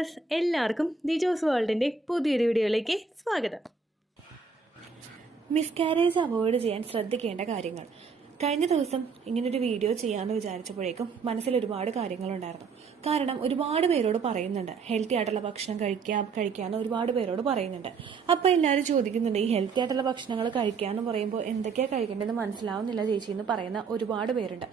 Viewers എല്ലാവർക്കും ദിജോസ് വേൾഡിൻ്റെ പുതിയൊരു വീഡിയോയിലേക്ക് സ്വാഗതം. മിസ്കാരേജ് അവോയ്ഡ് ചെയ്യാൻ ശ്രദ്ധിക്കേണ്ട കാര്യങ്ങൾ. കഴിഞ്ഞ ദിവസം ഇങ്ങനൊരു വീഡിയോ ചെയ്യാമെന്ന് വിചാരിച്ചപ്പോഴേക്കും മനസ്സിൽ ഒരുപാട് കാര്യങ്ങളുണ്ടായിരുന്നു. കാരണം ഒരുപാട് പേരോട് പറയുന്നുണ്ട് ഹെൽത്തി ആയിട്ടുള്ള ഭക്ഷണം കഴിക്കാമെന്ന് ഒരുപാട് പേരോട് പറയുന്നുണ്ട്. അപ്പോൾ എല്ലാവരും ചോദിക്കുന്നുണ്ട് ഈ ഹെൽത്തി ആയിട്ടുള്ള ഭക്ഷണങ്ങൾ കഴിക്കാമെന്ന് പറയുമ്പോൾ എന്തൊക്കെയാണ് കഴിക്കേണ്ടതെന്ന് മനസ്സിലാവുന്നില്ല ചേച്ചി എന്ന് പറയുന്ന ഒരുപാട് പേരുണ്ട്.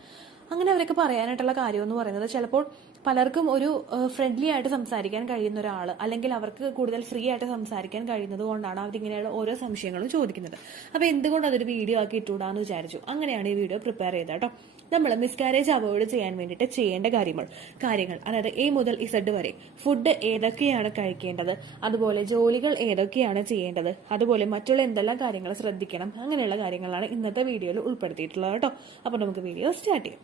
അങ്ങനെ അവരൊക്കെ പറയാനായിട്ടുള്ള കാര്യം എന്ന് പറയുന്നത് ചിലപ്പോൾ പലർക്കും ഒരു ഫ്രണ്ട്ലി ആയിട്ട് സംസാരിക്കാൻ കഴിയുന്ന ഒരാൾ അല്ലെങ്കിൽ അവർക്ക് കൂടുതൽ ഫ്രീ ആയിട്ട് സംസാരിക്കാൻ കഴിയുന്നത് കൊണ്ടാണ് അവരിങ്ങനെയുള്ള ഓരോ സംശയങ്ങളും ചോദിക്കുന്നത്. അപ്പോൾ എന്തുകൊണ്ട് അതൊരു വീഡിയോ ആക്കി ഇട്ടുകൂടാന്ന് വിചാരിച്ചു. അങ്ങനെയാണ് ഈ വീഡിയോ പ്രിപ്പയർ ചെയ്തത് കേട്ടോ. നമ്മൾ മിസ്കാരേജ് അവോയ്ഡ് ചെയ്യാൻ വേണ്ടിയിട്ട് ചെയ്യേണ്ട കാര്യങ്ങൾ അതായത് എ മുതൽ ഇസഡ് വരെ ഫുഡ് ഏതൊക്കെയാണ് കഴിക്കേണ്ടത്, അതുപോലെ ജോലികൾ ഏതൊക്കെയാണ് ചെയ്യേണ്ടത്, അതുപോലെ മറ്റുള്ള എന്തെല്ലാം കാര്യങ്ങൾ ശ്രദ്ധിക്കണം, അങ്ങനെയുള്ള കാര്യങ്ങളാണ് ഇന്നത്തെ വീഡിയോയിൽ ഉൾപ്പെടുത്തിയിട്ടുള്ളത് കേട്ടോ. അപ്പോൾ നമുക്ക് വീഡിയോ സ്റ്റാർട്ട് ചെയ്യാം.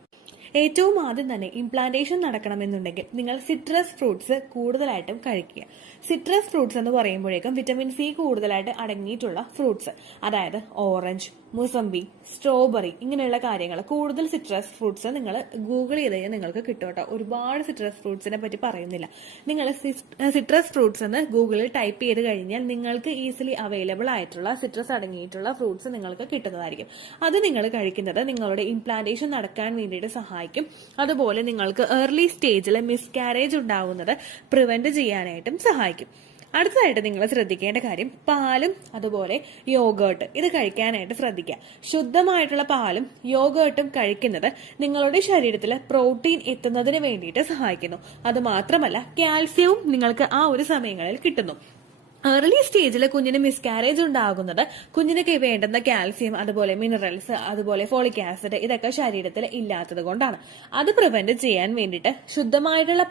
ഏറ്റവും ആദ്യം തന്നെ ഇംപ്ലാന്റേഷൻ നടക്കണമെന്നുണ്ടെങ്കിൽ നിങ്ങൾ സിട്രസ് ഫ്രൂട്ട്സ് കൂടുതലായിട്ടും കഴിക്കുക. സിട്രസ് ഫ്രൂട്ട്സ് എന്ന് പറയുമ്പോഴേക്കും വിറ്റമിൻ സി കൂടുതലായിട്ട് അടങ്ങിയിട്ടുള്ള ഫ്രൂട്ട്സ്, അതായത് ഓറഞ്ച്, മുസംബി, സ്ട്രോബെറി ഇങ്ങനെയുള്ള കാര്യങ്ങൾ, കൂടുതൽ സിട്രസ് ഫ്രൂട്ട്സ് നിങ്ങൾ ഗൂഗിൾ ചെയ്ത് കഴിഞ്ഞാൽ നിങ്ങൾക്ക് കിട്ടും കേട്ടോ. ഒരുപാട് സിട്രസ് ഫ്രൂട്ട്സിനെ പറ്റി പറയുന്നില്ല. നിങ്ങൾ സിട്രസ് ഫ്രൂട്ട്സ് എന്ന് ഗൂഗിളിൽ ടൈപ്പ് ചെയ്ത് കഴിഞ്ഞാൽ നിങ്ങൾക്ക് ഈസിലി അവൈലബിൾ ആയിട്ടുള്ള സിട്രസ് അടങ്ങിയിട്ടുള്ള ഫ്രൂട്ട്സ് നിങ്ങൾക്ക് കിട്ടുന്നതായിരിക്കും. അത് നിങ്ങൾ കഴിക്കുന്നത് നിങ്ങളുടെ ഇംപ്ലാന്റേഷൻ നടക്കാൻ വേണ്ടിയിട്ട് സഹായിക്കും. അതുപോലെ നിങ്ങൾക്ക് ഏർലി സ്റ്റേജിൽ മിസ്കാരേജ് ഉണ്ടാവുന്നത് പ്രിവെന്റ് ചെയ്യാനായിട്ടും സഹായിക്കും. അടുത്തതായിട്ട് നിങ്ങൾ ശ്രദ്ധിക്കേണ്ട കാര്യം പാലും അതുപോലെ യോഗേർട്ട് ഇത് കഴിക്കാനായിട്ട് ശ്രദ്ധിക്കുക. ശുദ്ധമായിട്ടുള്ള പാലും യോഗേർട്ടും കഴിക്കുന്നത് നിങ്ങളുടെ ശരീരത്തിൽ പ്രോട്ടീൻ എത്തുന്നതിന് വേണ്ടിയിട്ട് സഹായിക്കുന്നു. അത് മാത്രമല്ല കാൽസ്യവും നിങ്ങൾക്ക് ആ ഒരു സമയങ്ങളിൽ കിട്ടുന്നു. ഏർലി സ്റ്റേജിൽ കുഞ്ഞിന് മിസ്കാരേജ് ഉണ്ടാകുന്നത് കുഞ്ഞിനൊക്കെ വേണ്ടുന്ന കാൽസ്യം, അതുപോലെ മിനറൽസ്, അതുപോലെ ഫോളിക് ആസിഡ് ഇതൊക്കെ ശരീരത്തിൽ ഇല്ലാത്തത് കൊണ്ടാണ്. അത് പ്രിവെന്റ് ചെയ്യാൻ വേണ്ടിയിട്ട് ശുദ്ധമായിട്ടുള്ള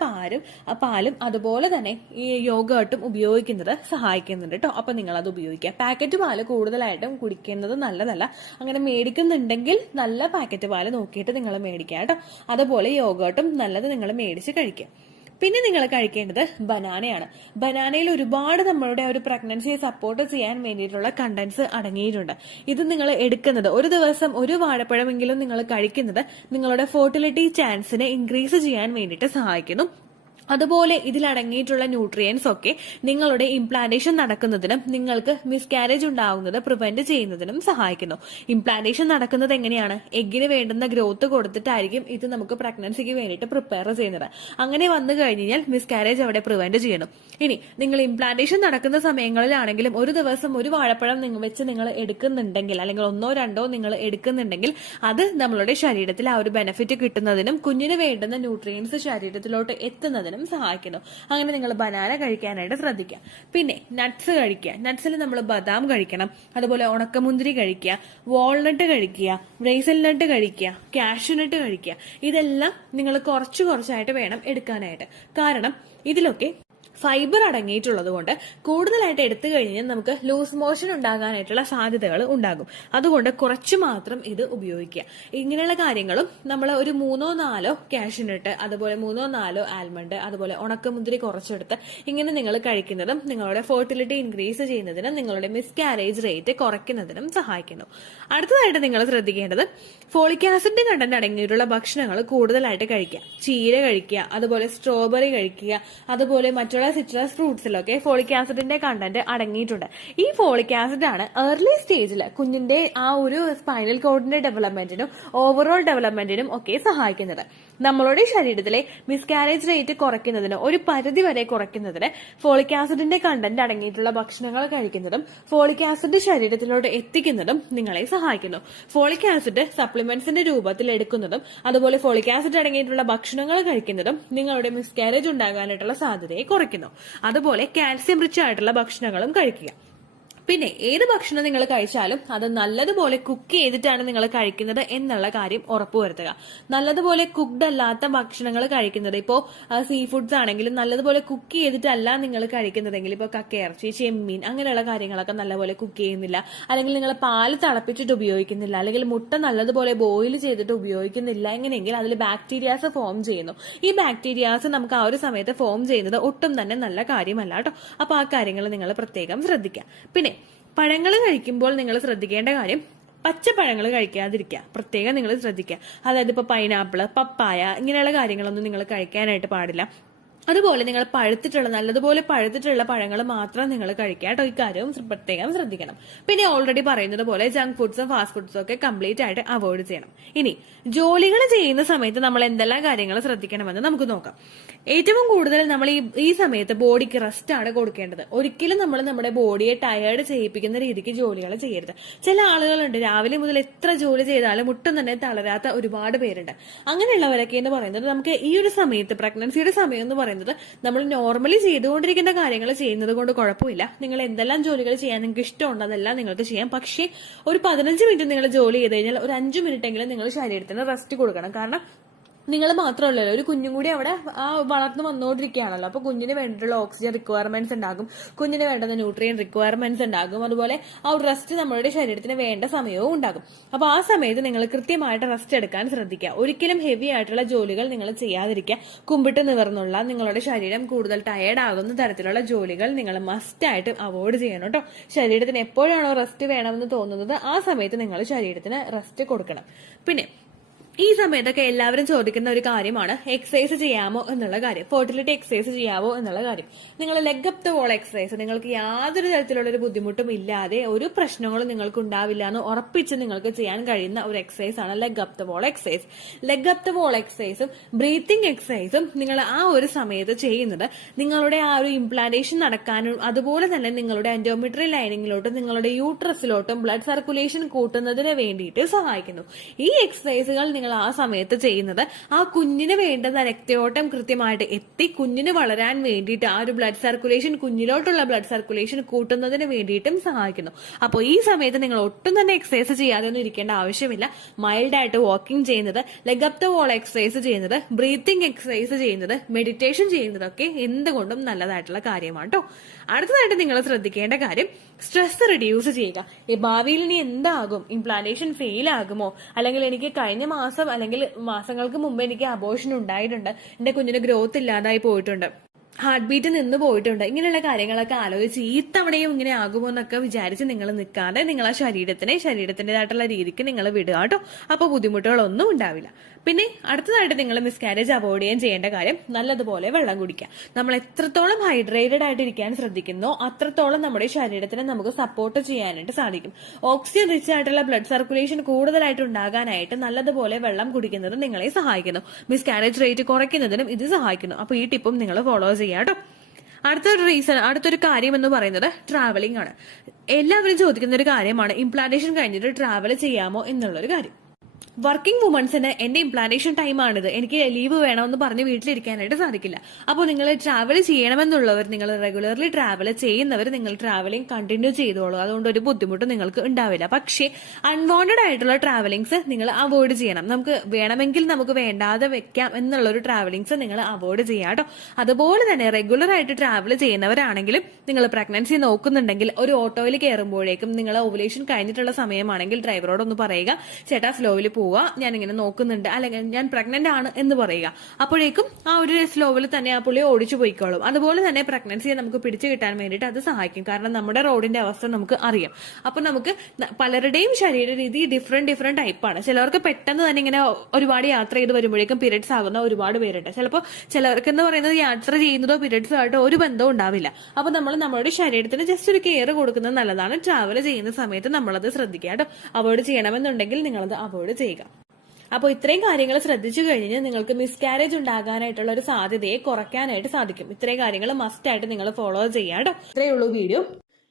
പാലും അതുപോലെ തന്നെ ഈ യോഗേർട്ടും ഉപയോഗിക്കുന്നത് സഹായിക്കുന്നുണ്ട് കേട്ടോ. അപ്പൊ നിങ്ങൾ അത് ഉപയോഗിക്കുക. പാക്കറ്റ് പാല് കൂടുതലായിട്ടും കുടിക്കുന്നത് നല്ലതല്ല. അങ്ങനെ മേടിക്കുന്നുണ്ടെങ്കിൽ നല്ല പാക്കറ്റ് പാല് നോക്കിയിട്ട് നിങ്ങൾ മേടിക്കുക കേട്ടോ. അതുപോലെ യോഗേർട്ടും നല്ലത് നിങ്ങൾ മേടിച്ച് കഴിക്കുക. പിന്നെ നിങ്ങൾ കഴിക്കേണ്ടത് ബനാനയാണ്. ബനാനയിൽ ഒരുപാട് നമ്മളുടെ ഒരു പ്രഗ്നൻസിയെ സപ്പോർട്ട് ചെയ്യാൻ വേണ്ടിയിട്ടുള്ള കണ്ടന്റ്സ് അടങ്ങിയിട്ടുണ്ട്. ഇത് നിങ്ങൾ എടുക്കുന്നത് ഒരു ദിവസം ഒരു വാഴപ്പഴമെങ്കിലും നിങ്ങൾ കഴിക്കുന്നത് നിങ്ങളുടെ ഫെർട്ടിലിറ്റി ചാൻസിനെ ഇൻക്രീസ് ചെയ്യാൻ വേണ്ടിയിട്ട് സഹായിക്കുന്നു. അതുപോലെ ഇതിലടങ്ങിയിട്ടുള്ള ന്യൂട്രിയൻസ് ഒക്കെ നിങ്ങളുടെ ഇംപ്ലാന്റേഷൻ നടക്കുന്നതിനും നിങ്ങൾക്ക് മിസ്കാരേജ് ഉണ്ടാകുന്നത് പ്രിവെന്റ് ചെയ്യുന്നതിനും സഹായിക്കുന്നു. ഇംപ്ലാന്റേഷൻ നടക്കുന്നത് എങ്ങനെയാണ്? എഗ്ഗിന് വേണ്ടുന്ന ഗ്രോത്ത് കൊടുത്തിട്ടായിരിക്കും ഇത് നമുക്ക് പ്രഗ്നൻസിക്ക് വേണ്ടിയിട്ട് പ്രിപ്പയർ ചെയ്യുന്നത്. അങ്ങനെ വന്നു കഴിഞ്ഞാൽ മിസ്കാരേജ് അവിടെ പ്രിവെന്റ് ചെയ്യണം. ഇനി നിങ്ങൾ ഇംപ്ലാന്റേഷൻ നടക്കുന്ന സമയങ്ങളിലാണെങ്കിലും ഒരു ദിവസം ഒരു വാഴപ്പഴം വെച്ച് നിങ്ങൾ എടുക്കുന്നുണ്ടെങ്കിൽ അല്ലെങ്കിൽ ഒന്നോ രണ്ടോ നിങ്ങൾ എടുക്കുന്നുണ്ടെങ്കിൽ അത് നമ്മളുടെ ശരീരത്തിൽ ആ ഒരു ബെനിഫിറ്റ് കിട്ടുന്നതിനും കുഞ്ഞിന് വേണ്ടുന്ന ന്യൂട്രിയൻസ് ശരീരത്തിലോട്ട് എത്തുന്നതിനും സഹായിക്കുന്നു. അങ്ങനെ നിങ്ങൾ ബനാന കഴിക്കാനായിട്ട് ശ്രദ്ധിക്കുക. പിന്നെ നട്ട്സ് കഴിക്കുക. നട്ട്സിൽ നമ്മൾ ബദാം കഴിക്കണം, അതുപോലെ ഉണക്കമുന്തിരി കഴിക്കുക, വാൾനട്ട് കഴിക്കുക, ബ്രേസൽനട്ട് കഴിക്കുക, കാഷ്യൂനട്ട് കഴിക്കുക. ഇതെല്ലാം നിങ്ങൾ കുറച്ചായിട്ട് വേണം എടുക്കാനായിട്ട്. കാരണം ഇതിലൊക്കെ ഫൈബർ അടങ്ങിയിട്ടുള്ളത് കൊണ്ട് കൂടുതലായിട്ട് എടുത്തു കഴിഞ്ഞാൽ നമുക്ക് ലൂസ് മോഷൻ ഉണ്ടാകാനായിട്ടുള്ള സാധ്യതകൾ ഉണ്ടാകും. അതുകൊണ്ട് കുറച്ച് മാത്രം ഇത് ഉപയോഗിക്കുക. ഇങ്ങനെയുള്ള കാര്യങ്ങളും നമ്മൾ ഒരു 3-4 കാഷ്യൂനട്ട്, അതുപോലെ 3-4 ആൽമണ്ട്, അതുപോലെ ഉണക്കമുന്തിരി കുറച്ചെടുത്ത് ഇങ്ങനെ നിങ്ങൾ കഴിക്കുന്നതും നിങ്ങളുടെ ഫെർട്ടിലിറ്റി ഇൻക്രീസ് ചെയ്യുന്നതിനും നിങ്ങളുടെ മിസ്കാരേജ് റേറ്റ് കുറയ്ക്കുന്നതിനും സഹായിക്കുന്നു. അടുത്തതായിട്ട് നിങ്ങൾ ശ്രദ്ധിക്കേണ്ടത് ഫോളിക് ആസിഡ് കണ്ടന്റ് അടങ്ങിയിട്ടുള്ള ഭക്ഷണങ്ങൾ കൂടുതലായിട്ട് കഴിക്കുക. ചീര കഴിക്കുക, അതുപോലെ സ്ട്രോബെറി കഴിക്കുക, അതുപോലെ മറ്റുള്ള സിട്രസ് ഫ്രൂട്ട്സിലൊക്കെ ഫോളിക് ആസിഡിന്റെ കണ്ടന്റ് അടങ്ങിയിട്ടുണ്ട്. ഈ ഫോളിക് ആസിഡ് ആണ് ഏർലി സ്റ്റേജിൽ കുഞ്ഞിന്റെ ആ ഒരു സ്പൈനൽ കോഡിന്റെ ഡെവലപ്മെന്റിനും ഓവറോൾ ഡെവലപ്മെന്റിനും ഒക്കെ സഹായിക്കുന്നത്. നമ്മളുടെ ശരീരത്തിലെ മിസ്കാരേജ് റേറ്റ് കുറയ്ക്കുന്നതിന് ഒരു പരിധി വരെ കുറയ്ക്കുന്നതിന് ഫോളിക് ആസിഡിന്റെ കണ്ടന്റ് അടങ്ങിയിട്ടുള്ള ഭക്ഷണങ്ങൾ കഴിക്കുന്നതും ഫോളിക് ആസിഡ് ശരീരത്തിലോട്ട് എത്തിക്കുന്നതും നിങ്ങളെ സഹായിക്കുന്നു. ഫോളിക് ആസിഡ് സപ്ലിമെന്റ്സിന്റെ രൂപത്തിൽ എടുക്കുന്നതും അതുപോലെ ഫോളിക് ആസിഡ് അടങ്ങിയിട്ടുള്ള ഭക്ഷണങ്ങൾ കഴിക്കുന്നതും നിങ്ങളുടെ മിസ്കാരേജ് ഉണ്ടാകാനായിട്ടുള്ള സാധ്യതയെ കുറയ്ക്കുന്നു. അതുപോലെ കാൽസ്യം റിച്ച് ആയിട്ടുള്ള ഭക്ഷണങ്ങളും കഴിക്കുക. പിന്നെ ഏത് ഭക്ഷണം നിങ്ങൾ കഴിച്ചാലും അത് നല്ലതുപോലെ കുക്ക് ചെയ്തിട്ടാണ് നിങ്ങൾ കഴിക്കുന്നത് എന്നുള്ള കാര്യം ഉറപ്പുവരുത്തുക. നല്ലതുപോലെ കുക്ക്ഡ് അല്ലാത്ത ഭക്ഷണങ്ങൾ കഴിക്കുന്നത്, ഇപ്പോൾ സീ ഫുഡ്സ് ആണെങ്കിലും നല്ലതുപോലെ കുക്ക് ചെയ്തിട്ടല്ല നിങ്ങൾ കഴിക്കുന്നതെങ്കിൽ, ഇപ്പോൾ കക്കയിറച്ചി, ചെമ്മീൻ അങ്ങനെയുള്ള കാര്യങ്ങളൊക്കെ നല്ലപോലെ കുക്ക് ചെയ്യുന്നില്ല, അല്ലെങ്കിൽ നിങ്ങൾ പാല് തിളപ്പിച്ചിട്ട് ഉപയോഗിക്കുന്നില്ല, അല്ലെങ്കിൽ മുട്ട നല്ലതുപോലെ ബോയിൽ ചെയ്തിട്ട് ഉപയോഗിക്കുന്നില്ല, എങ്ങനെയെങ്കിൽ അതിൽ ബാക്ടീരിയാസ് ഫോം ചെയ്യുന്നു. ഈ ബാക്ടീരിയാസ് നമുക്ക് ആ ഒരു സമയത്ത് ഫോം ചെയ്യുന്നത് ഒട്ടും തന്നെ നല്ല കാര്യമല്ല കേട്ടോ. അപ്പൊ ആ കാര്യങ്ങൾ നിങ്ങൾ പ്രത്യേകം ശ്രദ്ധിക്കുക. പിന്നെ പഴങ്ങൾ കഴിക്കുമ്പോൾ നിങ്ങൾ ശ്രദ്ധിക്കേണ്ട കാര്യം പച്ചപ്പഴങ്ങൾ കഴിക്കാതിരിക്കുക. പ്രത്യേകം നിങ്ങൾ ശ്രദ്ധിക്കുക. അതായത് ഇപ്പൊ പൈനാപ്പിള്, പപ്പായ ഇങ്ങനെയുള്ള കാര്യങ്ങളൊന്നും നിങ്ങൾ കഴിക്കാനായിട്ട് പാടില്ല. അതുപോലെ നിങ്ങൾ നല്ലതുപോലെ പഴുത്തിട്ടുള്ള പഴങ്ങൾ മാത്രം നിങ്ങൾ കഴിക്കുക കേട്ടോ. ഇക്കാര്യവും പ്രത്യേകം ശ്രദ്ധിക്കണം. പിന്നെ ഓൾറെഡി പറയുന്നത് പോലെ ജങ്ക് ഫുഡ്സും ഫാസ്റ്റ് ഫുഡ്സും ഒക്കെ കംപ്ലീറ്റ് ആയിട്ട് അവോയ്ഡ് ചെയ്യണം. ഇനി ജോലികൾ ചെയ്യുന്ന സമയത്ത് നമ്മൾ എന്തെല്ലാം കാര്യങ്ങൾ ശ്രദ്ധിക്കണമെന്ന് നമുക്ക് നോക്കാം. ഏറ്റവും കൂടുതൽ നമ്മൾ ഈ സമയത്ത് ബോഡിക്ക് റെസ്റ്റ് ആണ് കൊടുക്കേണ്ടത്. ഒരിക്കലും നമ്മൾ നമ്മുടെ ബോഡിയെ ടയേർഡ് ചെയ്യിപ്പിക്കുന്ന രീതിക്ക് ജോലികൾ ചെയ്യരുത്. ചില ആളുകളുണ്ട് രാവിലെ മുതൽ എത്ര ജോലി ചെയ്താലും ഒട്ടും തന്നെ തളരാത്ത ഒരുപാട് പേരുണ്ട്. അങ്ങനെയുള്ളവരൊക്കെ എന്ന് പറയുന്നത് നമുക്ക് ഈ ഒരു സമയത്ത് പ്രഗ്നൻസിയുടെ സമയം എന്ന് പറയുന്നത് നമ്മൾ നോർമലി ചെയ്തുകൊണ്ടിരിക്കുന്ന കാര്യങ്ങൾ ചെയ്യുന്നത് കൊണ്ട് കുഴപ്പമില്ല. നിങ്ങൾ എന്തെല്ലാം ജോലികൾ ചെയ്യാൻ നിങ്ങൾക്ക് ഇഷ്ടമുണ്ട് അതെല്ലാം നിങ്ങൾക്ക് ചെയ്യാം. പക്ഷേ ഒരു 15 മിനിറ്റ് നിങ്ങൾ ജോലി ചെയ്ത് കഴിഞ്ഞാൽ ഒരു 5 മിനിറ്റ് എങ്കിലും നിങ്ങൾ ശരീരത്തിന് റെസ്റ്റ് കൊടുക്കണം. കാരണം നിങ്ങൾ മാത്രമല്ലല്ലോ, ഒരു കുഞ്ഞും കൂടി അവിടെ വളർന്നു വന്നുകൊണ്ടിരിക്കുകയാണല്ലോ. അപ്പൊ കുഞ്ഞിന് വേണ്ടിയിട്ടുള്ള ഓക്സിജൻ റിക്വയർമെന്റ്സ് ഉണ്ടാകും, കുഞ്ഞിന് വേണ്ടുന്ന ന്യൂട്രിയൻ റിക്വയർമെന്റ്സ് ഉണ്ടാകും. അതുപോലെ ആ ഒരു റെസ്റ്റ് നമ്മുടെ ശരീരത്തിന് വേണ്ട സമയവും ഉണ്ടാകും. അപ്പൊ ആ സമയത്ത് നിങ്ങൾ കൃത്യമായിട്ട് റെസ്റ്റ് എടുക്കാൻ ശ്രദ്ധിക്കുക. ഒരിക്കലും ഹെവി ആയിട്ടുള്ള ജോലികൾ നിങ്ങൾ ചെയ്യാതിരിക്കുക. കുമ്പിട്ട് നിവർന്നുള്ള നിങ്ങളുടെ ശരീരം കൂടുതൽ ടയേർഡ് ആകുന്ന തരത്തിലുള്ള ജോലികൾ നിങ്ങൾ മസ്റ്റ് ആയിട്ട് അവോയ്ഡ് ചെയ്യണം കേട്ടോ. ശരീരത്തിന് എപ്പോഴാണോ റെസ്റ്റ് വേണമെന്ന് തോന്നുന്നത് ആ സമയത്ത് നിങ്ങൾ ശരീരത്തിന് റെസ്റ്റ് കൊടുക്കണം. പിന്നെ ഈ സമയത്തൊക്കെ എല്ലാവരും ചോദിക്കുന്ന ഒരു കാര്യമാണ് എക്സസൈസ് ചെയ്യാമോ എന്നുള്ള കാര്യം, ഫെർട്ടിലിറ്റി എക്സസൈസ് ചെയ്യാമോ എന്നുള്ള കാര്യം. നിങ്ങൾ leg up the wall exercise നിങ്ങൾക്ക് യാതൊരു തരത്തിലുള്ള ഒരു ബുദ്ധിമുട്ടും ഇല്ലാതെ ഒരു പ്രശ്നങ്ങളും നിങ്ങൾക്ക് ഉണ്ടാവില്ല എന്ന് ഉറപ്പിച്ച് നിങ്ങൾക്ക് ചെയ്യാൻ കഴിയുന്ന ഒരു എക്സസൈസ് ആണ് leg up the wall exercise. Leg up the wall എക്സസൈസും ബ്രീത്തിങ് എക്സസൈസും നിങ്ങൾ ആ ഒരു സമയത്ത് ചെയ്യുന്നത് നിങ്ങളുടെ ആ ഒരു ഇംപ്ലാന്റേഷൻ നടക്കാനും അതുപോലെ തന്നെ നിങ്ങളുടെ എൻഡോമെട്രിയൽ ലൈനിങ്ങിലോട്ടും നിങ്ങളുടെ യൂട്രസിലോട്ടും ബ്ലഡ് സർക്കുലേഷൻ കൂട്ടുന്നതിന് വേണ്ടിയിട്ട് സഹായിക്കുന്നു. ഈ എക്സസൈസുകൾ നിങ്ങൾ ആ സമയത്ത് ചെയ്യുന്നത് ആ കുഞ്ഞിന് വേണ്ടുന്ന രക്തയോട്ടം കൃത്യമായിട്ട് എത്തി കുഞ്ഞിന് വളരാൻ വേണ്ടിയിട്ട് ആ ഒരു ബ്ലഡ് സർക്കുലേഷൻ കുഞ്ഞിലോട്ടുള്ള ബ്ലഡ് സർക്കുലേഷൻ കൂട്ടുന്നതിന് വേണ്ടിയിട്ടും സഹായിക്കുന്നു. അപ്പോൾ ഈ സമയത്ത് നിങ്ങൾ ഒട്ടും തന്നെ എക്സസൈസ് ചെയ്യാതെ ഒന്നും ഇരിക്കേണ്ട ആവശ്യമില്ല. മൈൽഡ് ആയിട്ട് വാക്കിംഗ് ചെയ്യുന്നത്, leg up the wall exercise ചെയ്യുന്നത്, ബ്രീത്തിങ് എക്സസൈസ് ചെയ്യുന്നത്, മെഡിറ്റേഷൻ ചെയ്യുന്നതൊക്കെ എന്തുകൊണ്ടും നല്ലതായിട്ടുള്ള കാര്യമാണ് കേട്ടോ. അടുത്തതായിട്ട് നിങ്ങൾ ശ്രദ്ധിക്കേണ്ട കാര്യം സ്ട്രെസ് റിഡ്യൂസ് ചെയ്യുക. ഈ ഭാവിയിൽ ഇനി എന്താകും, ഇംപ്ലാന്റേഷൻ ഫെയിൽ ആകുമോ, അല്ലെങ്കിൽ എനിക്ക് കഴിഞ്ഞ മാസം അല്ലെങ്കിൽ മാസങ്ങൾക്ക് മുമ്പ് എനിക്ക് അബോർഷൻ ഉണ്ടായിട്ടുണ്ട്, എന്റെ കുഞ്ഞിന് ഗ്രോത്ത് ഇല്ലാതായി പോയിട്ടുണ്ട്, ഹാർട്ട് ബീറ്റ് നിന്ന് പോയിട്ടുണ്ട്, ഇങ്ങനെയുള്ള കാര്യങ്ങളൊക്കെ ആലോചിച്ച് ഈ തവണയും ഇങ്ങനെ ആകുമോ എന്നൊക്കെ വിചാരിച്ച് നിങ്ങൾ നിൽക്കാതെ നിങ്ങൾ ആ ശരീരത്തിൻ്റെതായിട്ടുള്ള രീതിക്ക് നിങ്ങൾ വിടുക കേട്ടോ. അപ്പോൾ ബുദ്ധിമുട്ടുകളൊന്നും ഉണ്ടാവില്ല. പിന്നെ അടുത്തതായിട്ട് നിങ്ങൾ മിസ്കാരേജ് അവോയ്ഡ് ചെയ്യാൻ ചെയ്യേണ്ട കാര്യം നല്ലതുപോലെ വെള്ളം കുടിക്കുക. നമ്മൾ എത്രത്തോളം ഹൈഡ്രേറ്റഡ് ആയിട്ട് ഇരിക്കാൻ ശ്രദ്ധിക്കുന്നോ അത്രത്തോളം നമ്മുടെ ശരീരത്തിന് നമുക്ക് സപ്പോർട്ട് ചെയ്യാനായിട്ട് സാധിക്കും. ഓക്സിജൻ റിച്ച് ആയിട്ടുള്ള ബ്ലഡ് സർക്കുലേഷൻ കൂടുതലായിട്ട് ഉണ്ടാകാനായിട്ട് നല്ലതുപോലെ വെള്ളം കുടിക്കുന്നത് നിങ്ങളെ സഹായിക്കുന്നു. മിസ്കാരേജ് റേറ്റ് കുറയ്ക്കുന്നതിനും ഇത് സഹായിക്കുന്നു. അപ്പോൾ ഈ ടിപ്പും നിങ്ങൾ ഫോളോ ചെയ്യാം കേട്ടോ. അടുത്തൊരു കാര്യം എന്ന് പറയുന്നത് ട്രാവലിംഗ് ആണ്. എല്ലാവരും ചോദിക്കുന്ന ഒരു കാര്യമാണ് ഇംപ്ലാന്റേഷൻ കഴിഞ്ഞിട്ട് ട്രാവൽ ചെയ്യാമോ എന്നുള്ളൊരു കാര്യം. വർക്കിംഗ് വുമൺസിന് എന്റെ ഇംപ്ലാന്റേഷൻ ടൈമാണിത്, എനിക്ക് ലീവ് വേണമെന്ന് പറഞ്ഞ് വീട്ടിലിരിക്കാനായിട്ട് സാധിക്കില്ല. അപ്പോൾ നിങ്ങൾ ട്രാവൽ ചെയ്യണമെന്നുള്ളവർ, നിങ്ങൾ റെഗുലർലി ട്രാവൽ ചെയ്യുന്നവർ നിങ്ങൾ ട്രാവലിംഗ് കണ്ടിന്യൂ ചെയ്തോളൂ. അതുകൊണ്ട് ഒരു ബുദ്ധിമുട്ട് നിങ്ങൾക്ക് ഉണ്ടാവില്ല. പക്ഷേ അൺവാണ്ടഡ് ആയിട്ടുള്ള ട്രാവലിംഗ്സ് നിങ്ങൾ അവോയ്ഡ് ചെയ്യണം. നമുക്ക് വേണമെങ്കിൽ നമുക്ക് വേണ്ടാതെ വെക്കാം എന്നുള്ളൊരു ട്രാവലിംഗ്സ് നിങ്ങൾ അവോയ്ഡ് ചെയ്യാം കേട്ടോ. അതുപോലെ തന്നെ റെഗുലർ ആയിട്ട് ട്രാവൽ ചെയ്യുന്നവരാണെങ്കിലും നിങ്ങൾ പ്രഗ്നൻസി നോക്കുന്നുണ്ടെങ്കിൽ ഒരു ഓട്ടോയിൽ കയറുമ്പോഴേക്കും നിങ്ങൾ ഓവുലേഷൻ കഴിഞ്ഞിട്ടുള്ള സമയമാണെങ്കിൽ ഡ്രൈവറോട് ഒന്ന് പറയുക, ചേട്ടാ സ്ലോയിൽ പോവുക, ഞാനിങ്ങനെ നോക്കുന്നുണ്ട്, അല്ലെങ്കിൽ ഞാൻ പ്രഗ്നന്റ് ആണ് എന്ന് പറയുക. അപ്പോഴേക്കും ആ ഒരു സ്ലോവിൽ തന്നെ ആ പുള്ളി ഓടിച്ചു പോയിക്കോളും. അതുപോലെ തന്നെ പ്രഗ്നൻസിയെ നമുക്ക് പിടിച്ചു കിട്ടാൻ വേണ്ടിയിട്ട് അത് സഹായിക്കും. കാരണം നമ്മുടെ റോഡിന്റെ അവസ്ഥ നമുക്ക് അറിയാം. അപ്പൊ നമുക്ക് പലരുടെയും ശരീര രീതി ഡിഫറെന്റ് ടൈപ്പാണ്. ചിലവർക്ക് പെട്ടെന്ന് തന്നെ ഇങ്ങനെ ഒരുപാട് യാത്ര ചെയ്ത് വരുമ്പോഴേക്കും പീരിയഡ്സ് ആകുന്ന ഒരുപാട് പേരുണ്ട്. ചിലപ്പോൾ ചിലവർക്ക് എന്ന് പറയുന്നത് യാത്ര ചെയ്യുന്നതോ പീരിയഡ്സോ ആയിട്ട് ഒരു ബന്ധവും ഉണ്ടാവില്ല. അപ്പൊ നമ്മൾ നമ്മുടെ ശരീരത്തിന് ജസ്റ്റ് ഒരു കെയർ കൊടുക്കുന്നത് നല്ലതാണ്. ട്രാവൽ ചെയ്യുന്ന സമയത്ത് നമ്മളത് ശ്രദ്ധിക്കുക കേട്ടോ. അവോയ്ഡ് ചെയ്യണമെന്നുണ്ടെങ്കിൽ നിങ്ങളത് അവോയ്ഡ് ചെയ്യുക. അപ്പോൾ ഇത്രയും കാര്യങ്ങൾ ശ്രദ്ധിച്ചു കഴിഞ്ഞാൽ നിങ്ങൾക്ക് മിസ്കാരേജ് ഉണ്ടാകാനായിട്ടുള്ള ഒരു സാധ്യതയെ കുറയ്ക്കാനായിട്ട് സാധിക്കും. ഇത്രയും കാര്യങ്ങൾ മസ്റ്റ് ആയിട്ട് നിങ്ങൾ ഫോളോ ചെയ്യാം കേട്ടോ. ഇത്രയേ ഉള്ളൂ വീഡിയോ.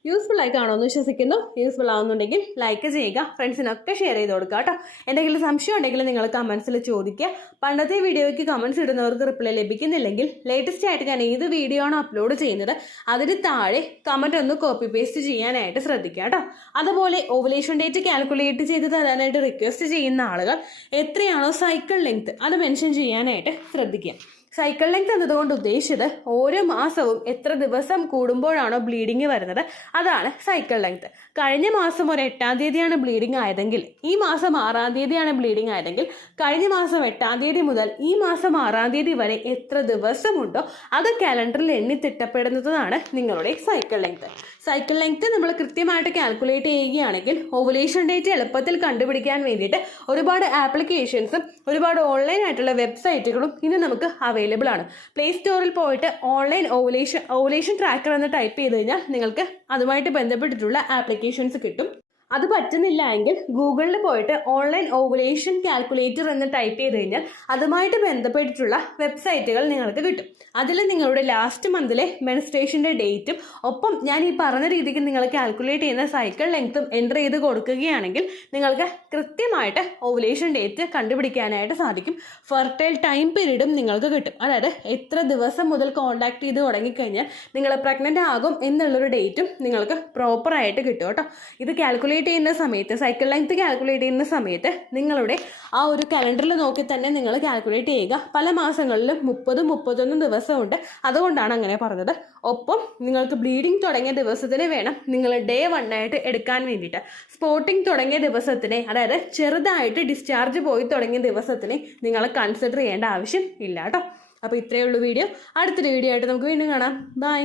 യൂസ്ഫുൾ ആയി കാണുമെന്ന് വിശ്വസിക്കുന്നു. യൂസ്ഫുൾ ആവുന്നുണ്ടെങ്കിൽ ലൈക്ക് ചെയ്യുക, ഫ്രണ്ട്സിനൊക്കെ ഷെയർ ചെയ്ത് കൊടുക്കുക കേട്ടോ. എന്തെങ്കിലും സംശയം ഉണ്ടെങ്കിൽ നിങ്ങൾ കമന്റ്സിൽ ചോദിക്കുക. പണ്ടത്തെ വീഡിയോയ്ക്ക് കമന്റ്സ് ഇടുന്നവർക്ക് റിപ്ലൈ ലഭിക്കുന്നില്ലെങ്കിൽ ലേറ്റസ്റ്റ് ആയിട്ട് ഞാൻ ഏത് വീഡിയോ ആണ് അപ്ലോഡ് ചെയ്യുന്നത് അതിന് താഴെ കമന്റ് ഒന്ന് കോപ്പി പേസ്റ്റ് ചെയ്യാനായിട്ട് ശ്രദ്ധിക്കുക കേട്ടോ. അതുപോലെ ഓവുലേഷൻ ഡേറ്റ് കാൽക്കുലേറ്റ് ചെയ്ത് തരാനായിട്ട് റിക്വസ്റ്റ് ചെയ്യുന്ന ആളുകൾ എത്രയാണോ സൈക്കിൾ ലെങ്ത് അത് മെൻഷൻ ചെയ്യാനായിട്ട് ശ്രദ്ധിക്കുക. സൈക്കിൾ ലെങ്ത് എന്നതുകൊണ്ട് ഉദ്ദേശിച്ചത് ഓരോ മാസവും എത്ര ദിവസം കൂടുമ്പോഴാണോ ബ്ലീഡിങ് വരുന്നത് അതാണ് സൈക്കിൾ ലെങ്ത്. കഴിഞ്ഞ മാസം ഒരു 8-ാം തീയതിയാണ് ബ്ലീഡിങ് ആയതെങ്കിൽ ഈ മാസം 6-ാം തീയതിയാണ് ബ്ലീഡിങ് ആയതെങ്കിൽ കഴിഞ്ഞ മാസം 8-ാം തീയതി മുതൽ ഈ മാസം 6-ാം തീയതി വരെ എത്ര ദിവസമുണ്ടോ അത് കാലണ്ടറിൽ എണ്ണി തിട്ടപ്പെടുന്നതാണ് നിങ്ങളുടെ സൈക്കിൾ ലെങ്ത്. സൈക്കിൾ ലെങ്ത് നമ്മൾ കൃത്യമായിട്ട് കാൽക്കുലേറ്റ് ചെയ്യുകയാണെങ്കിൽ ഓവുലേഷൻ ഡേറ്റ് എളുപ്പത്തിൽ കണ്ടുപിടിക്കാൻ വേണ്ടിയിട്ട് ഒരുപാട് ആപ്ലിക്കേഷൻസും ഒരുപാട് ഓൺലൈൻ ആയിട്ടുള്ള വെബ്സൈറ്റുകളും ഇന്ന് നമുക്ക് അവൈലബിൾ ആണ്. പ്ലേ സ്റ്റോറിൽ പോയിട്ട് ഓൺലൈൻ ഓവുലേഷൻ ട്രാക്കർ എന്ന് ടൈപ്പ് ചെയ്ത് കഴിഞ്ഞാൽ നിങ്ങൾക്ക് അതുമായിട്ട് ബന്ധപ്പെട്ടിട്ടുള്ള ആപ്ലിക്കേഷൻസ് കിട്ടും. അത് പറ്റുന്നില്ല എങ്കിൽ ഗൂഗിളിൽ പോയിട്ട് ഓൺലൈൻ ഓവുലേഷൻ കാൽക്കുലേറ്റർ എന്ന് ടൈപ്പ് ചെയ്ത് കഴിഞ്ഞാൽ അതുമായിട്ട് ബന്ധപ്പെട്ടിട്ടുള്ള വെബ്സൈറ്റുകൾ നിങ്ങൾക്ക് കിട്ടും. അതിൽ നിങ്ങളുടെ ലാസ്റ്റ് മന്തിലെ മെൻസ്ട്രേഷൻ്റെ ഡേറ്റും ഒപ്പം ഞാൻ ഈ പറഞ്ഞ രീതിക്ക് നിങ്ങൾ കാൽക്കുലേറ്റ് ചെയ്യുന്ന സൈക്കിൾ ലെങ്ത്തും എൻ്റർ ചെയ്ത് കൊടുക്കുകയാണെങ്കിൽ നിങ്ങൾക്ക് കൃത്യമായിട്ട് ഓവുലേഷൻ ഡേറ്റ് കണ്ടുപിടിക്കാനായിട്ട് സാധിക്കും. ഫെർട്ടൈൽ ടൈം പീരീഡും നിങ്ങൾക്ക് കിട്ടും. അതായത് എത്ര ദിവസം മുതൽ കോൺടാക്ട് ചെയ്ത് തുടങ്ങിക്കഴിഞ്ഞാൽ നിങ്ങൾ പ്രഗ്നൻ്റ് ആകും എന്നുള്ളൊരു ഡേറ്റും നിങ്ങൾക്ക് പ്രോപ്പറായിട്ട് കിട്ടും കേട്ടോ. ഇത് കാൽക്കുലേറ്റ് ചെയ്യുന്ന സമയത്ത് സൈക്കിൾ ലെങ്ത് കാൽക്കുലേറ്റ് ചെയ്യുന്ന സമയത്ത് നിങ്ങളുടെ ആ ഒരു കലണ്ടറിൽ നോക്കി തന്നെ നിങ്ങൾ കാൽക്കുലേറ്റ് ചെയ്യുക. പല മാസങ്ങളിലും 30-31 ദിവസമുണ്ട്, അതുകൊണ്ടാണ് അങ്ങനെ പറഞ്ഞത്. ഒപ്പം നിങ്ങൾക്ക് ബ്ലീഡിങ് തുടങ്ങിയ ദിവസത്തിന് വേണം നിങ്ങൾ ഡേ 1 ആയിട്ട് എടുക്കാൻ വേണ്ടിയിട്ട്. സ്പോട്ടിങ് തുടങ്ങിയ ദിവസത്തിനെ, അതായത് ചെറുതായിട്ട് ഡിസ്ചാർജ് പോയി തുടങ്ങിയ ദിവസത്തിനെ നിങ്ങൾ കൺസിഡർ ചെയ്യേണ്ട ആവശ്യം ഇല്ല കേട്ടോ. അപ്പോൾ ഇത്രയേ ഉള്ളൂ വീഡിയോ. അടുത്തൊരു വീഡിയോ ആയിട്ട് നമുക്ക് വീണ്ടും കാണാം. ബൈ.